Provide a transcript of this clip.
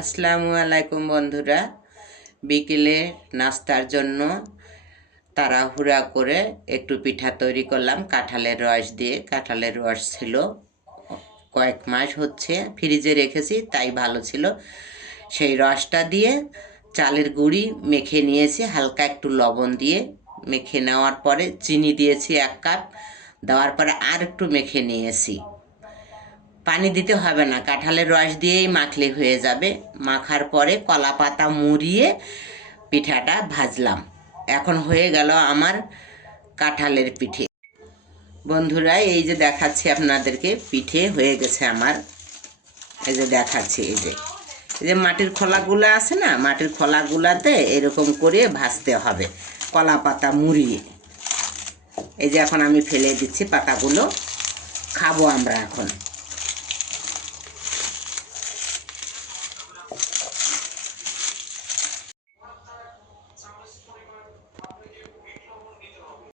আসসালামু আলাইকুম বন্ধুরা। বিকেলে নাস্তার জন্য তাড়াহুড়া করে একটু পিঠা তৈরি করলাম কাঁঠালের রস দিয়ে। কাঁঠালের রস ছিল কয়েক মাস হচ্ছে ফ্রিজে রেখেছি, তাই ভালো ছিল। সেই রসটা দিয়ে চালের গুঁড়ি মেখে নিয়েছি, হালকা একটু লবণ দিয়ে মেখে নেওয়ার পরে চিনি দিয়েছি 1 কাপ, দেওয়ার পরে আর একটু মেখে নিয়েছি। পানি দিতে হবে না, কাঁঠালের রস দিয়েই মাখলে হয়ে যাবে। মাখার পরে কলা পাতা মুড়িয়ে পিঠাটা ভাজলাম। এখন হয়ে গেল আমার কাঁঠালের পিঠে। বন্ধুরা, এই যে দেখাচ্ছি আপনাদেরকে, পিঠে হয়ে গেছে আমার। এই যে দেখাচ্ছি, এই যে মাটির খোলাগুলো আছে না, মাটির খোলাগুলাতে এরকম করে ভাজতে হবে কলা পাতা মুড়িয়ে। এই যে এখন আমি ফেলে দিচ্ছি পাতাগুলো, খাবো আমরা এখন।